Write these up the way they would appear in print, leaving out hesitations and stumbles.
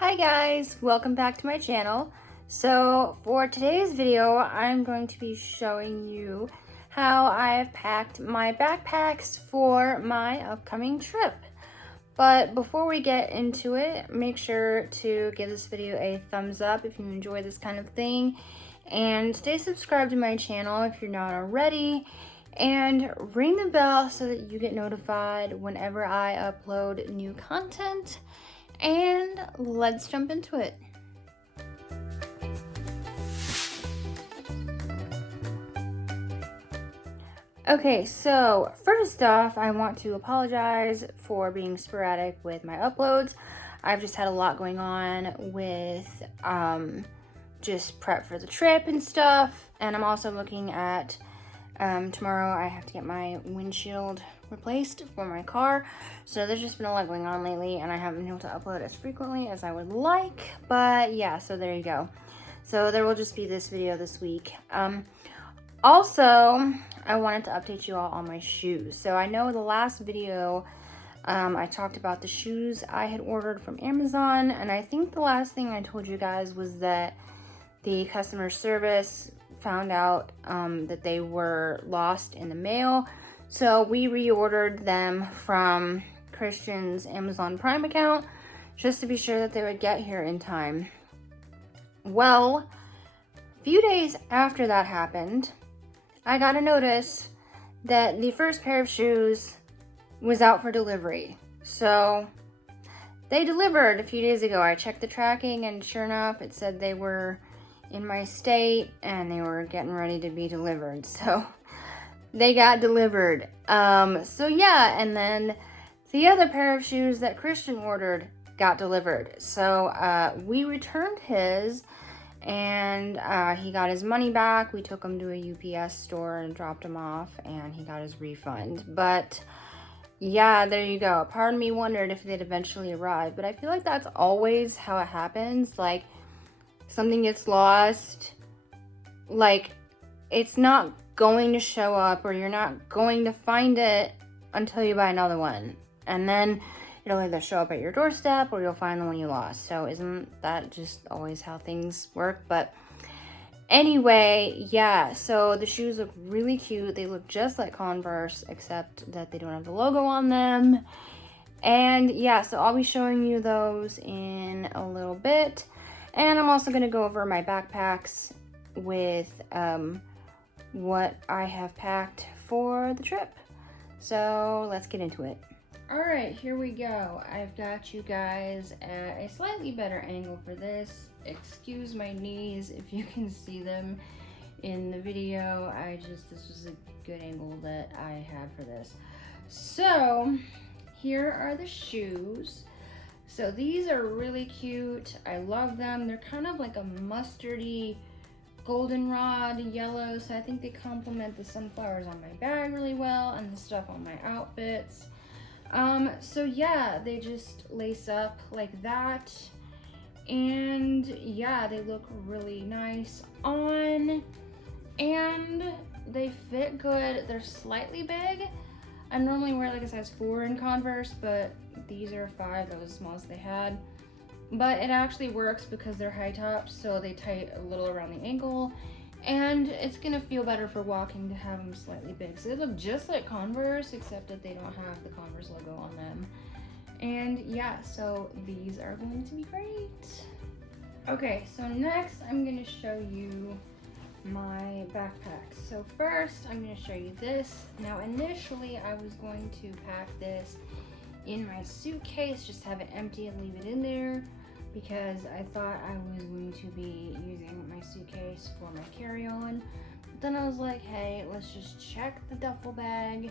Hi guys, welcome back to my channel. So for today's video, I'm going to be showing you how I've packed my backpacks for my upcoming trip. But before we get into it, make sure to give this video a thumbs up if you enjoy this kind of thing, and stay subscribed to my channel if you're not already, and ring the bell so that you get notified whenever I upload new content. And let's jump into it. Okay, so first off, I want to apologize for being sporadic with my uploads. I've just had a lot going on with just prep for the trip and stuff. And I'm also looking at tomorrow I have to get my windshield replaced for my car. So there's just been a lot going on lately and I haven't been able to upload as frequently as I would like. But yeah, so there you go. So there will just be this video this week. Also, I wanted to update you all on my shoes. So I know the last video I talked about the shoes I had ordered from Amazon, and I think the last thing I told you guys was that the customer service found out that they were lost in the mail. So we reordered them from Christian's Amazon Prime account just to be sure that they would get here in time. Well, a few days after that happened, I got a notice that the first pair of shoes was out for delivery. So they delivered a few days ago. I checked the tracking and sure enough, it said they were in my state and they were getting ready to be delivered. So they got delivered. So yeah, and then the other pair of shoes that Christian ordered got delivered. So we returned his and he got his money back. We took him to a UPS store and dropped him off and he got his refund. But yeah, there you go. Part of me wondered if they'd eventually arrive, but I feel like that's always how it happens. Like, something gets lost, like, it's not going to show up, or you're not going to find it until you buy another one. And then it'll either show up at your doorstep or you'll find the one you lost. So isn't that just always how things work? But anyway, yeah, so the shoes look really cute. They look just like Converse, except that they don't have the logo on them. And yeah, so I'll be showing you those in a little bit. And I'm also going to go over my backpacks with what I have packed for the trip. So let's get into it. Alright, here we go. I've got you guys at a slightly better angle for this. Excuse my knees if you can see them in the video. This was a good angle that I had for this. So, here are the shoes. So these are really cute. I love them. They're kind of like a mustardy goldenrod yellow, so I think they complement the sunflowers on my bag really well and the stuff on my outfits. So yeah, they just lace up like that, and yeah, they look really nice on, and they fit good. They're slightly big. I normally wear like a size 4 in Converse, but these are 5, that was the smallest they had. But it actually works because they're high tops, so they tight a little around the ankle, and it's gonna feel better for walking to have them slightly big. So they look just like Converse, except that they don't have the Converse logo on them. And yeah, so these are going to be great. Okay, so next I'm gonna show you my backpack. So first I'm going to show you this. Now initially I was going to pack this in my suitcase, just have it empty and leave it in there, because I thought I was going to be using my suitcase for my carry-on. But then I was like, hey, let's just check the duffel bag,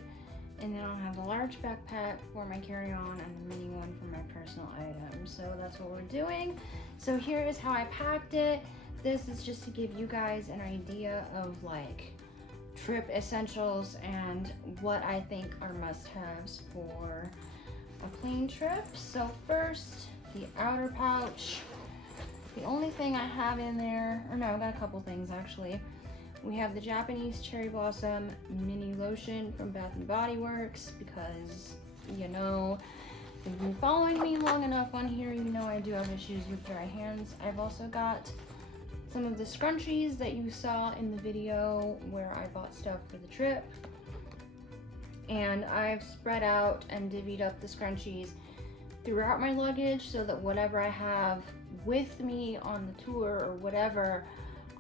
and then I'll have a large backpack for my carry-on and the mini one for my personal items. So that's what we're doing. So here is how I packed it. This is just to give you guys an idea of like trip essentials and what I think are must-haves for a plane trip. So first, the outer pouch. The only thing I have in there, or no, I got a couple things actually. We have the Japanese Cherry Blossom Mini Lotion from Bath & Body Works, because, you know, If you've been following me long enough on here, you know I do have issues with dry hands. I've also got some of the scrunchies that you saw in the video where I bought stuff for the trip. And I've spread out and divvied up the scrunchies throughout my luggage so that whatever I have with me on the tour or whatever,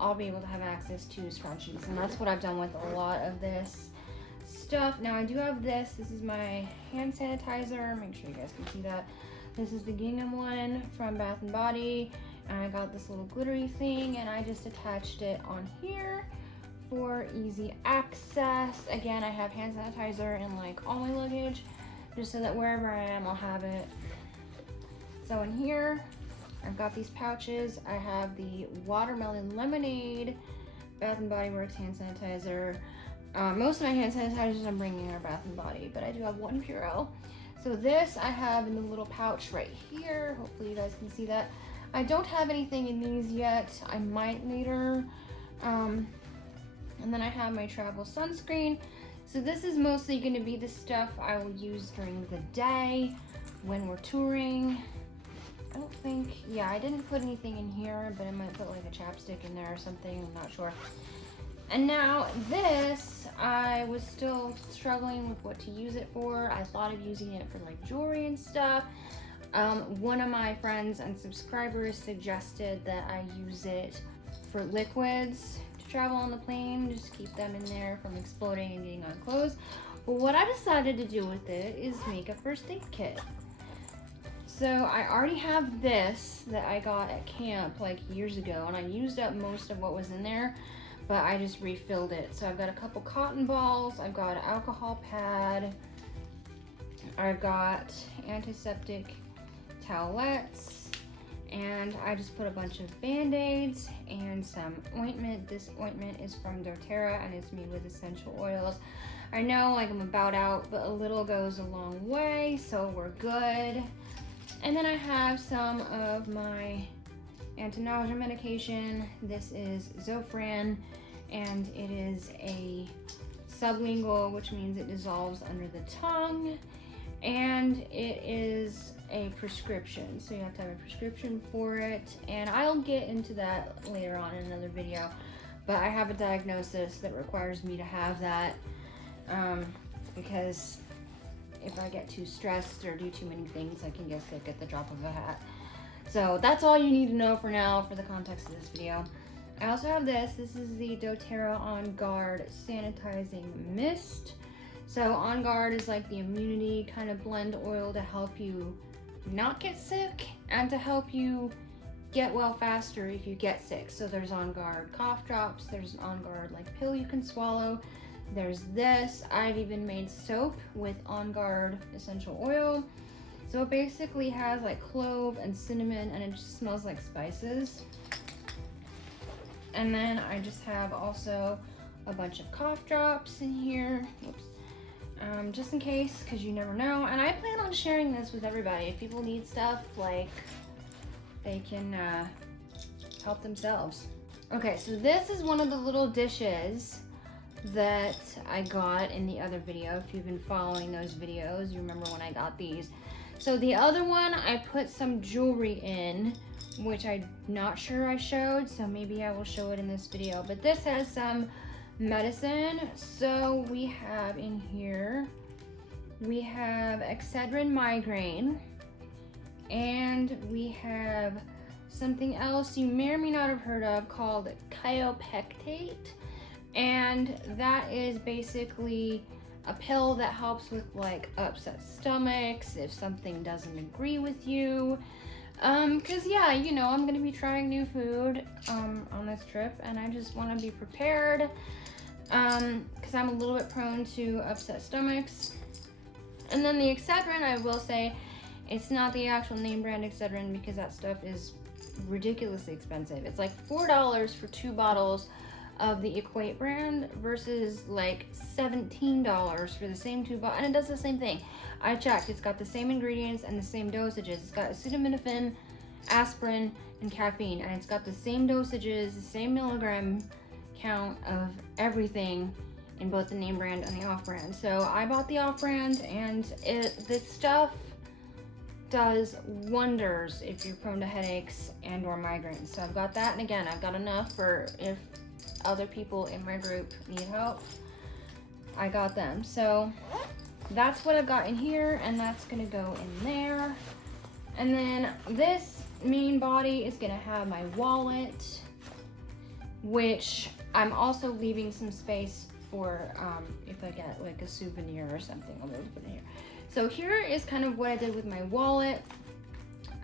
I'll be able to have access to scrunchies. And that's what I've done with a lot of this stuff. Now I do have this. This is my hand sanitizer. Make sure you guys can see that. This is the gingham one from Bath & Body. And I got this little glittery thing and I just attached it on here for easy access. Again, I have hand sanitizer in like all my luggage just so that wherever I am, I'll have it. So in here, I've got these pouches. I have the Watermelon Lemonade Bath & Body Works hand sanitizer. Most of my hand sanitizers I'm bringing are Bath & Body, but I do have one Purell. So this I have in the little pouch right here. Hopefully you guys can see that. I don't have anything in these yet. I might later. And then I have my travel sunscreen. So this is mostly going to be the stuff I will use during the day when we're touring. I don't think, yeah, I didn't put anything in here, but I might put like a chapstick in there or something, I'm not sure. And now this, I was still struggling with what to use it for. I thought of using it for like jewelry and stuff. One of my friends and subscribers suggested that I use it for liquids to travel on the plane, just keep them in there from exploding and getting on clothes. But what I decided to do with it is make a first aid kit. So I already have this that I got at camp like years ago, and I used up most of what was in there, but I just refilled it. So I've got a couple cotton balls, I've got an alcohol pad, I've got antiseptic towelettes, and I just put a bunch of band-aids and some ointment. This ointment is from doTERRA and it's made with essential oils. I know like I'm about out, but a little goes a long way, so we're good. And then I have some of my anti-nausea medication. This is Zofran, and it is a sublingual, which means it dissolves under the tongue, and it is a prescription, so you have to have a prescription for it, and I'll get into that later on in another video. But I have a diagnosis that requires me to have that because if I get too stressed or do too many things, I can get sick at the drop of a hat. So that's all you need to know for now for the context of this video. I also have this. This is the doTERRA On Guard Sanitizing Mist. So On Guard is like the immunity kind of blend oil to help you not get sick and to help you get well faster if you get sick. So there's On Guard cough drops, there's an On Guard like pill you can swallow. There's this. I've even made soap with On Guard essential oil. So it basically has like clove and cinnamon, and it just smells like spices. And then I just have also a bunch of cough drops in here. Oops. Just in case, because you never know. And I plan on sharing this with everybody. If people need stuff, like, they can help themselves. Okay, so this is one of the little dishes that I got in the other video. If you've been following those videos, you remember when I got these. So the other one, I put some jewelry in, which I'm not sure I showed, so maybe I will show it in this video. But this has some medicine. So we have in here, we have Excedrin migraine, and we have something else you may or may not have heard of called Kaopectate. And that is basically a pill that helps with like upset stomachs, if something doesn't agree with you. Cause yeah, you know, I'm gonna be trying new food on this trip, and I just want to be prepared. Cause I'm a little bit prone to upset stomachs. And then the Excedrin, I will say, it's not the actual name brand Excedrin because that stuff is ridiculously expensive. It's like $4 for 2 bottles of the Equate brand versus like $17 for the same 2 bottles, and it does the same thing. I checked, it's got the same ingredients and the same dosages. It's got acetaminophen, aspirin, and caffeine, and it's got the same dosages, the same milligram count of everything in both the name brand and the off brand. So I bought the off brand, and this stuff does wonders if you're prone to headaches and or migraines. So I've got that, and again, I've got enough for if other people in my group need help, I got them. So that's what I've got in here, and that's gonna go in there. And then this main body is gonna have my wallet, which I'm also leaving some space for if I get like a souvenir or something, I'll just put it here. So here is kind of what I did with my wallet.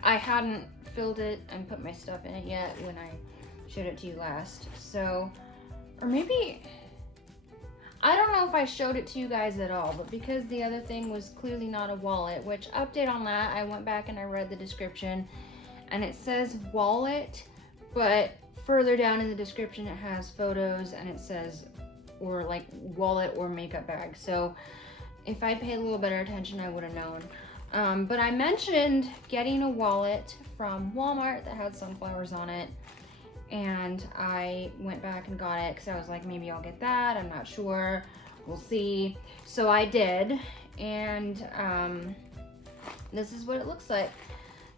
I hadn't filled it and put my stuff in it yet when I showed it to you last. So, or maybe, I don't know if I showed it to you guys at all, but because the other thing was clearly not a wallet, which update on that, I went back and I read the description and it says wallet, but further down in the description it has photos and it says, or like wallet or makeup bag. So if I paid a little better attention, I would have known. But I mentioned getting a wallet from Walmart that had sunflowers on it. And I went back and got it because I was like, maybe I'll get that. I'm not sure. We'll see. So I did. And this is what it looks like.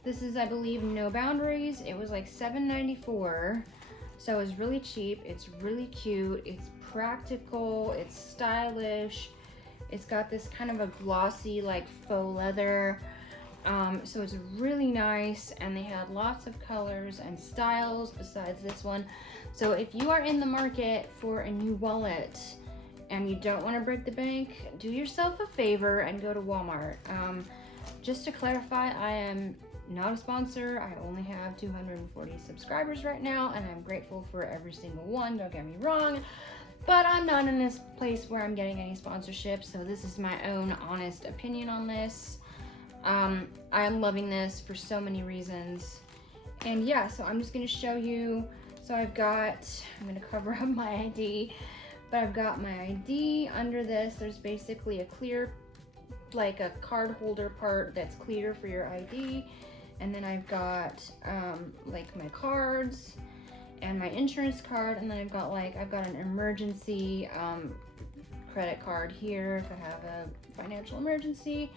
This is, I believe, No Boundaries. It was like $7.94. So it's really cheap. It's really cute. It's practical. It's stylish. It's got this kind of a glossy, like faux leather. So it's really nice, and they had lots of colors and styles besides this one. So if you are in the market for a new wallet and you don't want to break the bank, do yourself a favor and go to Walmart. Just to clarify, I am not a sponsor. I only have 240 subscribers right now, and I'm grateful for every single one, don't get me wrong. But I'm not in this place where I'm getting any sponsorship, so this is my own honest opinion on this. I'm loving this for so many reasons. And yeah, so I'm just going to show you. So I'm going to cover up my ID, but I've got my ID under this. There's basically a clear, like a card holder part that's clear for your ID. And then I've got like my cards and my insurance card, and then I've got an emergency credit card here if I have a financial emergency.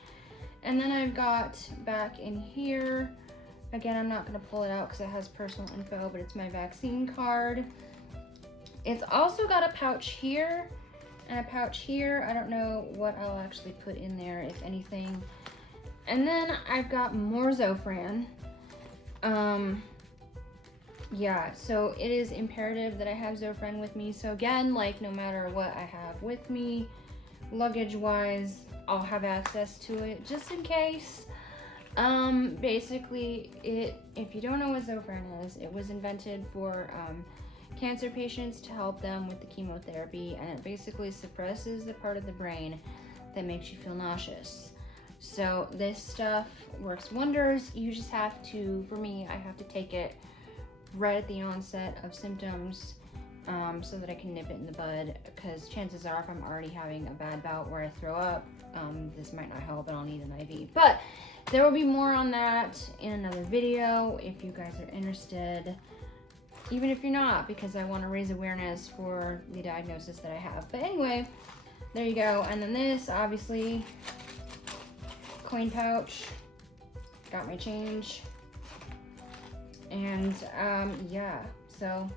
And then I've got back in here, again, I'm not going to pull it out because it has personal info, but it's my vaccine card. It's also got a pouch here and a pouch here. I don't know what I'll actually put in there, if anything. And then I've got more Zofran. Yeah, so it is imperative that I have Zofran with me. So again, like no matter what I have with me, luggage wise, I'll have access to it just in case. Basically, if you don't know what Zofran is, it was invented for cancer patients to help them with the chemotherapy, and it basically suppresses the part of the brain that makes you feel nauseous. So this stuff works wonders. You just have to, for me, I have to take it right at the onset of symptoms so that I can nip it in the bud, because chances are if I'm already having a bad bout where I throw up, this might not help and I'll need an IV. But there will be more on that in another video if you guys are interested, even if you're not, because I want to raise awareness for the diagnosis that I have. But anyway, there you go. And then this, obviously, coin pouch, got my change, and yeah, so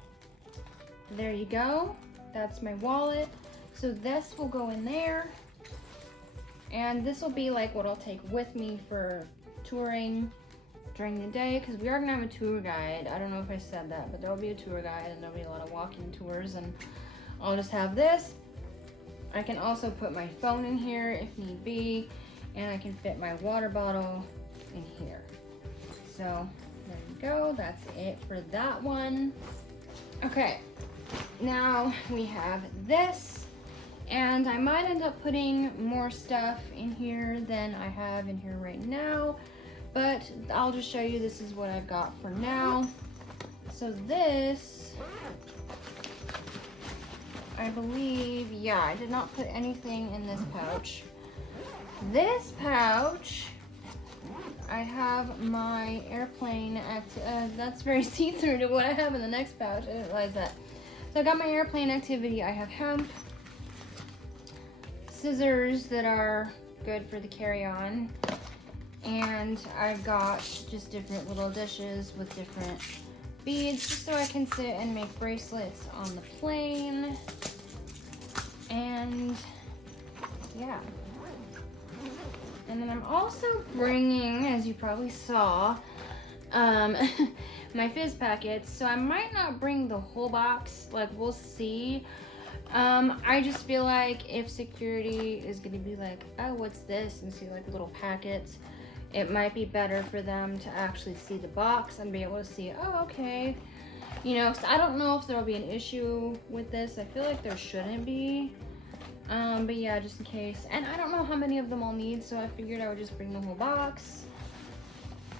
there you go. That's my wallet. So this will go in there, and this will be like what I'll take with me for touring during the day, because we are gonna have a tour guide. I don't know if I said that, but there'll be a tour guide and there'll be a lot of walking tours, and I'll just have this. I can also put my phone in here if need be, and I can fit my water bottle in here. So there you go, that's it for that one. Okay, now we have this, and I might end up putting more stuff in here than I have in here right now, but I'll just show you this is what I've got for now. So this, I believe, yeah, I did not put anything in this pouch. This pouch, I have my airplane that's very see-through to what I have in the next pouch. I didn't realize that. So I got my airplane activity. I have hemp, scissors that are good for the carry-on, And I've got just different little dishes with different beads, just so I can sit and make bracelets on the plane. And yeah. And then I'm also bringing, as you probably saw, my fizz packets. So I might not bring the whole box, like we'll see. I just feel like if security is gonna be like, oh, what's this? And see like little packets, it might be better for them to actually see the box and be able to see, oh, okay. You know, so I don't know if there'll be an issue with this. I feel like there shouldn't be. But yeah, just in case. And I don't know how many of them I'll need, so I figured I would just bring the whole box.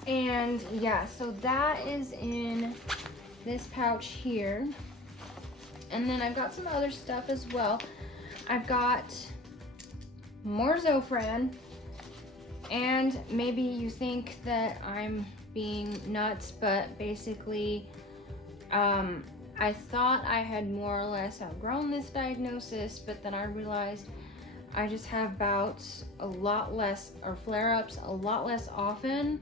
And yeah, so that is in this pouch here. And then I've got some other stuff as well. I've got more Zofran. And maybe you think that I'm being nuts, but basically, I thought I had more or less outgrown this diagnosis, but then I realized I just have bouts a lot less, or flare-ups a lot less often,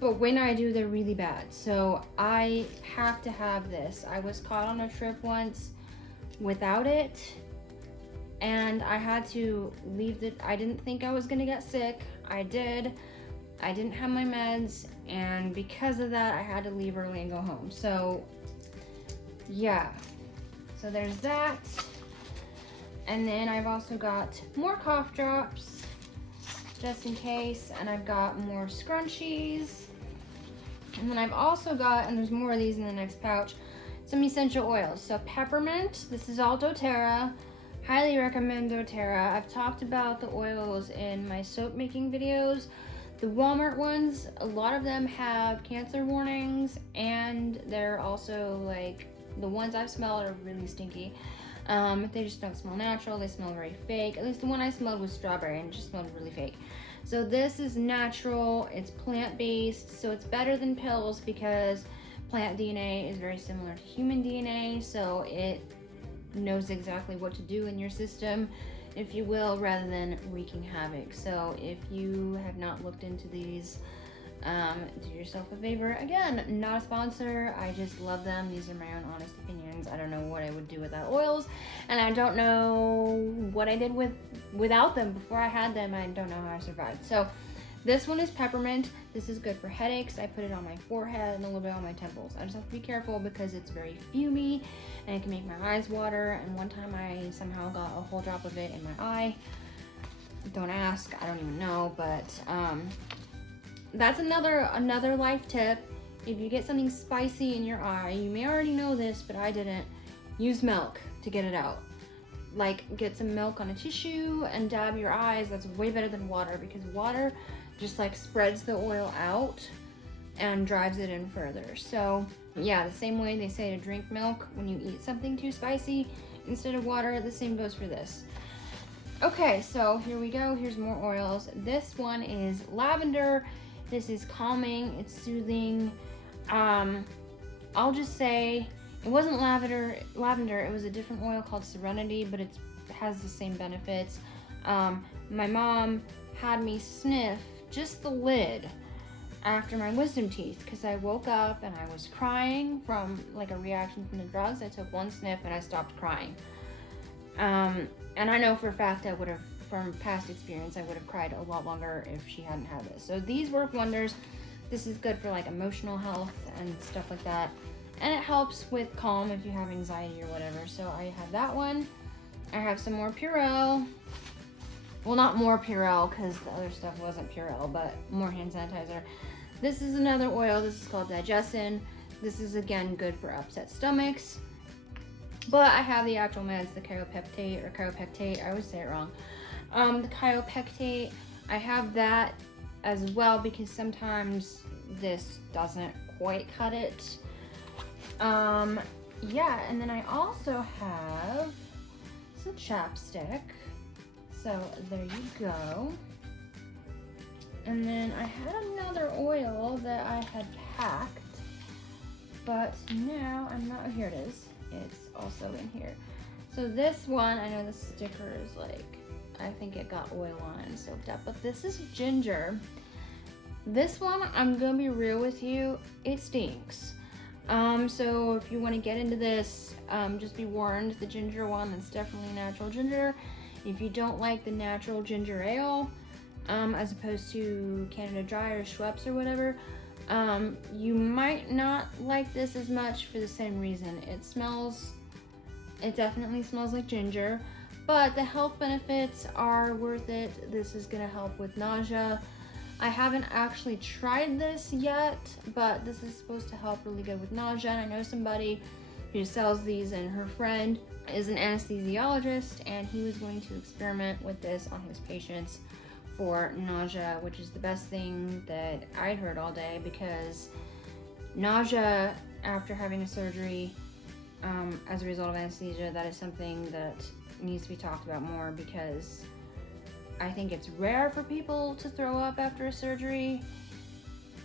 but when I do, they're really bad. So I have to have this. I was caught on a trip once without it, and I had to leave I didn't think I was gonna get sick. I did. I didn't have my meds, and because of that, I had to leave early and go home. So yeah, so there's that. And then I've also got more cough drops just in case, and I've got more scrunchies. And then I've also got, and there's more of these in the next pouch, some essential oils. So peppermint, this is all doTERRA. Highly recommend doTERRA. I've talked about the oils in my soap making videos. The Walmart ones, a lot of them have cancer warnings, and they're also like, the ones I've smelled are really stinky. They just don't smell natural, they smell very fake. At least the one I smelled was strawberry and it just smelled really fake. So this is natural, it's plant-based, so it's better than pills because plant DNA is very similar to human DNA, so it knows exactly what to do in your system, if you will, rather than wreaking havoc. So if you have not looked into these, do yourself a favor. Again, not a sponsor, I just love them. These are my own honest opinions. I don't know what I would do without oils, and I don't know what I did without them before I had them. I don't know how I survived. So this one is peppermint. This is good for headaches. I put it on my forehead and a little bit on my temples. I just have to be careful because it's very fumy and it can make my eyes water, and one time I somehow got a whole drop of it in my eye. Don't ask, I don't even know, but that's another life tip. If you get something spicy in your eye, you may already know this, but I didn't, use milk to get it out. Like, get some milk on a tissue and dab your eyes. That's way better than water, because water just like spreads the oil out and drives it in further. So yeah, the same way they say to drink milk when you eat something too spicy instead of water, the same goes for this. Okay, so here we go. Here's more oils. This one is lavender. This is calming, it's soothing. I'll just say it wasn't lavender, it was a different oil called Serenity, but it has the same benefits. My mom had me sniff just the lid after my wisdom teeth because I woke up and I was crying from like a reaction from the drugs. I took one sniff and I stopped crying. And I know for a fact I would have, from past experience, I would have cried a lot longer if she hadn't had this. So these work wonders. This is good for like emotional health and stuff like that. And it helps with calm if you have anxiety or whatever. So I have that one. I have some more Purell. Well, not more Purell because the other stuff wasn't Purell, but more hand sanitizer. This is another oil. This is called Digestin. This is again good for upset stomachs. But I have the actual meds, the chiropeptate or chiropectate. I always say it wrong. The chiropectate, I have that as well because sometimes this doesn't quite cut it. Yeah, and then I also have some chapstick. So there you go. And then I had another oil that I had packed, but now I'm not, here it is. It's also in here. So this one, I know the sticker is like, I think it got oil on it and soaked up, but this is ginger. This one, I'm gonna be real with you, it stinks. So if you want to get into this, just be warned, the ginger one, that's definitely natural ginger. If you don't like the natural ginger ale, as opposed to Canada Dry or Schweppes or whatever, you might not like this as much for the same reason. It definitely smells like ginger, but the health benefits are worth it. This is gonna help with nausea. I haven't actually tried this yet, but this is supposed to help really good with nausea. And I know somebody who sells these, and her friend is an anesthesiologist, and he was going to experiment with this on his patients for nausea, which is the best thing that I'd heard all day, because nausea after having a surgery as a result of anesthesia, that is something that needs to be talked about more, because I think it's rare for people to throw up after a surgery,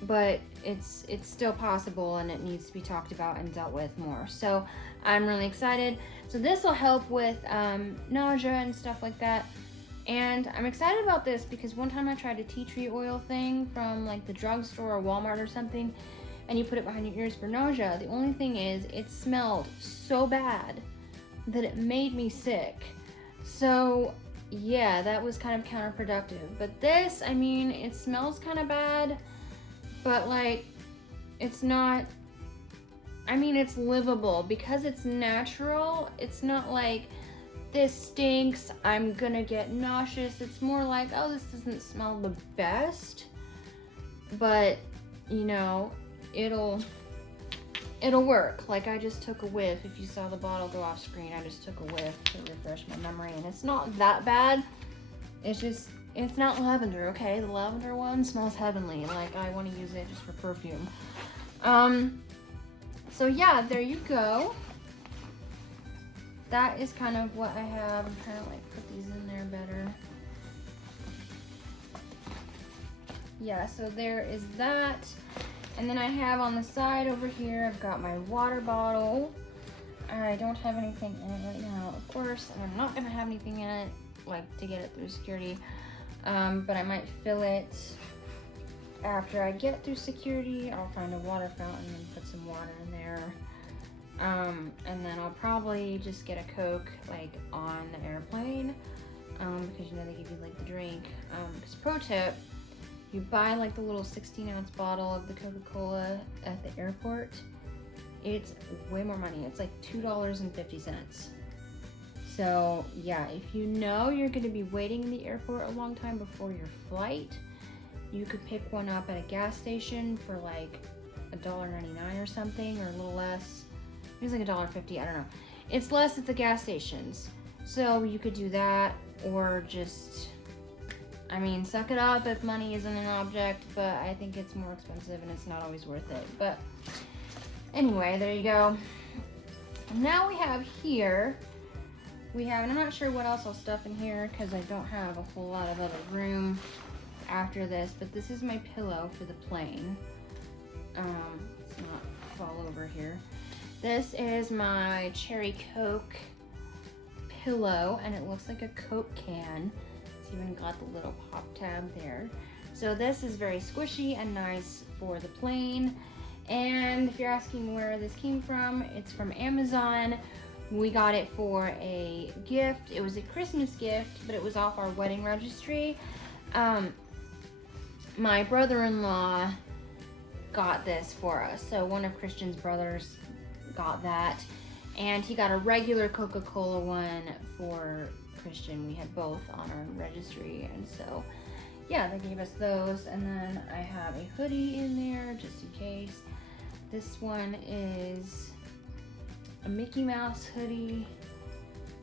but it's still possible, and it needs to be talked about and dealt with more. So I'm really excited. So this will help with nausea and stuff like that. And I'm excited about this because one time I tried a tea tree oil thing from like the drugstore or Walmart or something, and you put it behind your ears for nausea. The only thing is, it smelled so bad that it made me sick. So yeah, that was kind of counterproductive. But this, I mean, it smells kind of bad, but like, it's not, I mean, it's livable because it's natural. It's not like, this stinks, I'm gonna get nauseous. It's more like, oh, this doesn't smell the best, but you know, it'll work. Like, I just took a whiff. If you saw the bottle go off screen, I just took a whiff to refresh my memory, and it's not that bad. It's not lavender, okay? The lavender one smells heavenly. Like, I want to use it just for perfume. So yeah, there you go. That is kind of what I have. I'm trying to like put these in there better. Yeah, so there is that. And then I have on the side over here, I've got my water bottle. I don't have anything in it right now, of course, and I'm not gonna have anything in it, like, to get it through security. But I might fill it after I get through security. I'll find a water fountain and put some water in there. And then I'll probably just get a Coke, like, on the airplane, because you know they give you like the drink. Because pro tip, you buy like the little 16-ounce bottle of the Coca-Cola at the airport, it's way more money. It's like $2.50. So yeah, if you know you're going to be waiting in the airport a long time before your flight, you could pick one up at a gas station for like $1.99 or something, or a little less. It was like $1.50, I don't know. It's less at the gas stations. So you could do that, or just, I mean, suck it up if money isn't an object, but I think it's more expensive and it's not always worth it. But anyway, there you go. Now we have here, and I'm not sure what else I'll stuff in here because I don't have a whole lot of other room after this, but this is my pillow for the plane. Let's not fall over here. This is my Cherry Coke pillow, and it looks like a Coke can. It's even got the little pop tab there. So this is very squishy and nice for the plane. And if you're asking where this came from, it's from Amazon. We got it for a gift. It was a Christmas gift, but it was off our wedding registry. My brother-in-law got this for us. So one of Christian's brothers got that, and he got a regular Coca-Cola one for Christian. We had both on our registry, and so yeah, they gave us those. And then I have a hoodie in there just in case. This one is a Mickey Mouse hoodie.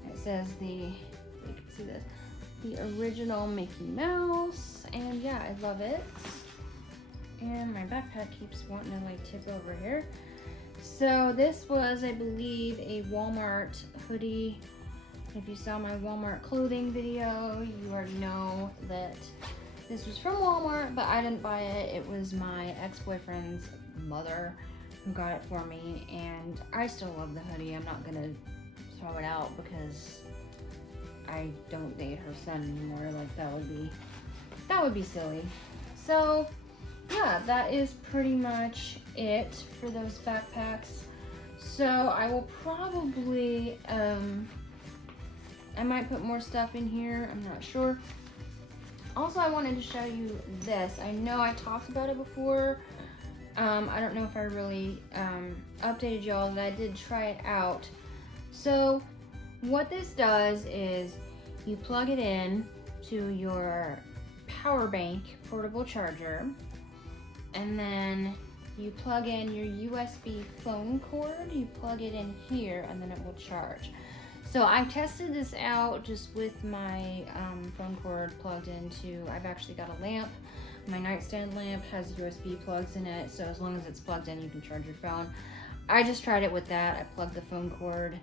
It says you can see this, the original Mickey Mouse, and yeah, I love it. And my backpack keeps wanting to like tip over here. So this was, I believe, a Walmart hoodie. If you saw my Walmart clothing video, you already know that this was from Walmart, but I didn't buy it. It was my ex-boyfriend's mother who got it for me, and I still love the hoodie. I'm not gonna throw it out because I don't date her son anymore. Like, that would be silly. So yeah, that is pretty much it for those backpacks. So I will probably, I might put more stuff in here, I'm not sure. Also, I wanted to show you this. I know I talked about it before. I don't know if I really updated y'all that I did try it out. So what this does is you plug it in to your power bank portable charger, and then you plug in your USB phone cord, you plug it in here, and then it will charge. So I tested this out just with my phone cord plugged into, I've actually got a lamp. My nightstand lamp has USB plugs in it, so as long as it's plugged in, you can charge your phone. I just tried it with that. I plugged the phone cord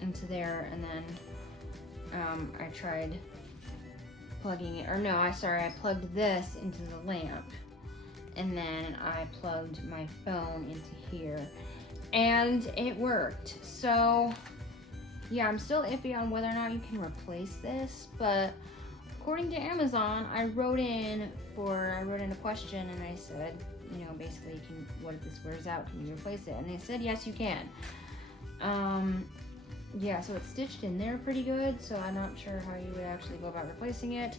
into there, and then I tried plugging it, or no, I plugged this into the lamp, and then I plugged my phone into here, and it worked. So yeah, I'm still iffy on whether or not you can replace this, but according to Amazon, I wrote in a question, and I said, you know, basically, what if this wears out, can you replace it? And they said, yes, you can. Yeah, so it's stitched in there pretty good, so I'm not sure how you would actually go about replacing it,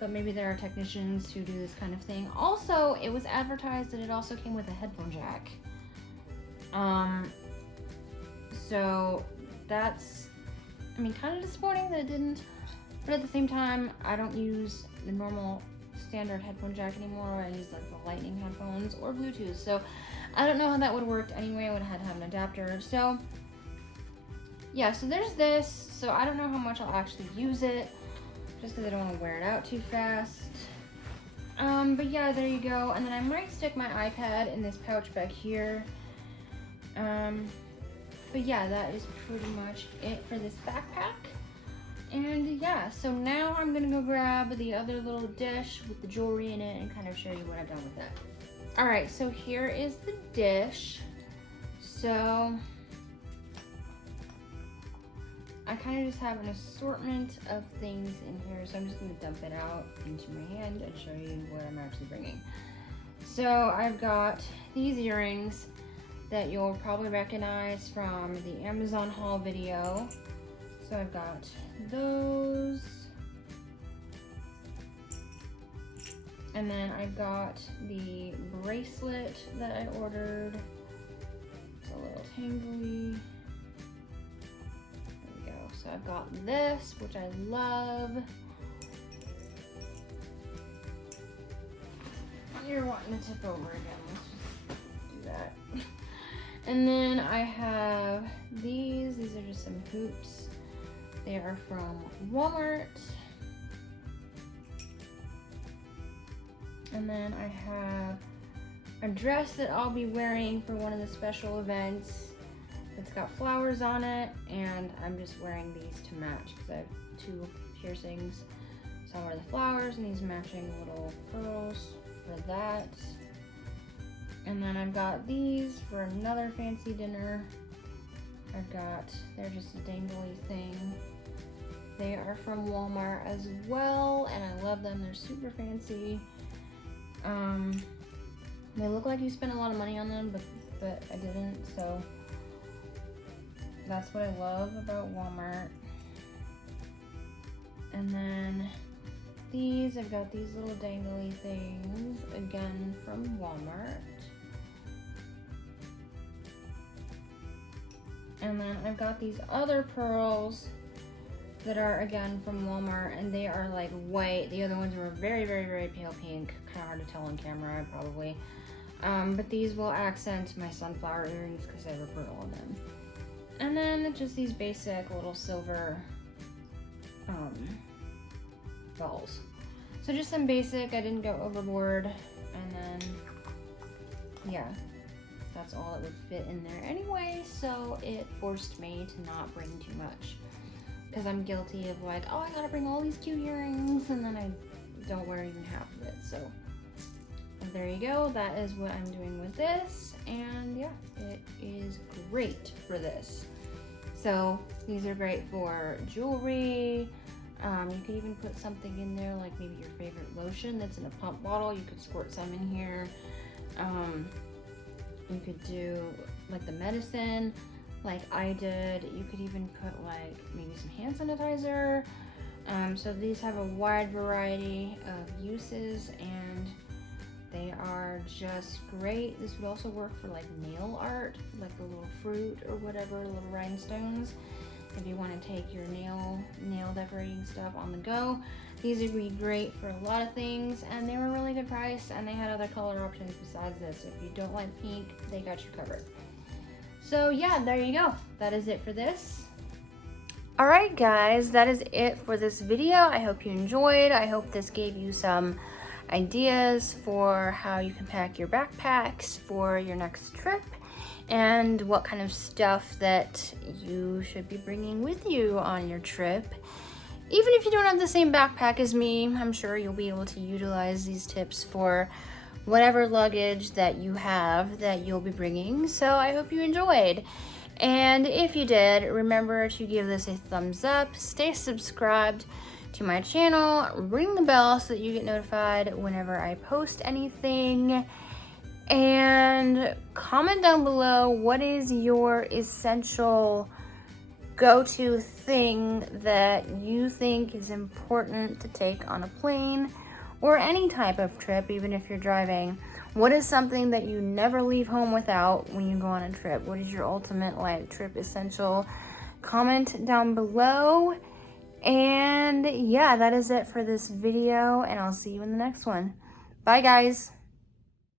but maybe there are technicians who do this kind of thing. Also, it was advertised that it also came with a headphone jack. So that's, I mean, kind of disappointing that it didn't, but at the same time, I don't use the normal standard headphone jack anymore. I use like the lightning headphones or Bluetooth, so I don't know how that would have worked anyway. I would have had to have an adapter. So yeah, so there's this. So I don't know how much I'll actually use it, just because I don't want to wear it out too fast. But yeah, there you go. And then I might stick my iPad in this pouch back here. But yeah, that is pretty much it for this backpack. And yeah, so now I'm gonna go grab the other little dish with the jewelry in it and kind of show you what I've done with that. All right, so here is the dish. So I kind of just have an assortment of things in here, so I'm just gonna dump it out into my hand and show you what I'm actually bringing. So I've got these earrings that you'll probably recognize from the Amazon haul video. So I've got those. And then I've got the bracelet that I ordered. It's a little tangly. There we go. So I've got this, which I love. You're wanting to tip over again. Let's just do that. And then I have these. These are just some hoops. They are from Walmart. And then I have a dress that I'll be wearing for one of the special events. It's got flowers on it, and I'm just wearing these to match because I have two piercings. So I'll wear the flowers and these matching little pearls for that. And then I've got these for another fancy dinner. They're just a dangly thing. They are from Walmart as well, and I love them. They're super fancy. They look like you spent a lot of money on them, but I didn't, so that's what I love about Walmart. And then I've got these little dangly things, again from Walmart. And then I've got these other pearls that are again from Walmart, and they are like white. The other ones were very, very, very pale pink. Kind of hard to tell on camera, probably. But these will accent my sunflower earrings because I have a pearl on them. And then just these basic little silver balls. So just some basic, I didn't go overboard. And then, yeah, that's all that would fit in there anyway, so it forced me to not bring too much. Because I'm guilty of like, oh, I gotta bring all these cute earrings, and then I don't wear even half of it. So there you go, that is what I'm doing with this, and yeah, it is great for this. So these are great for jewelry, You could even put something in there, like maybe your favorite lotion that's in a pump bottle. You could squirt some in here. You could do like the medicine, like I did. You could even put like maybe some hand sanitizer. So these have a wide variety of uses, and they are just great. This would also work for like nail art, like the little fruit or whatever, little rhinestones. If you want to take your nail decorating stuff on the go, these would be great for a lot of things, and they were really good price, and they had other color options besides this. If you don't like pink, they got you covered. So yeah, there you go. That is it for this. All right, guys, that is it for this video. I hope you enjoyed. I hope this gave you some ideas for how you can pack your backpacks for your next trip, and what kind of stuff that you should be bringing with you on your trip. Even if you don't have the same backpack as me, I'm sure you'll be able to utilize these tips for whatever luggage that you have that you'll be bringing. So I hope you enjoyed. And if you did, remember to give this a thumbs up, stay subscribed to my channel, ring the bell so that you get notified whenever I post anything, and comment down below what is your essential go-to thing that you think is important to take on a plane or any type of trip, even if you're driving. What is something that you never leave home without when you go on a trip? What is your ultimate like trip essential? Comment down below. And yeah, that is it for this video, and I'll see you in the next one. Bye, guys.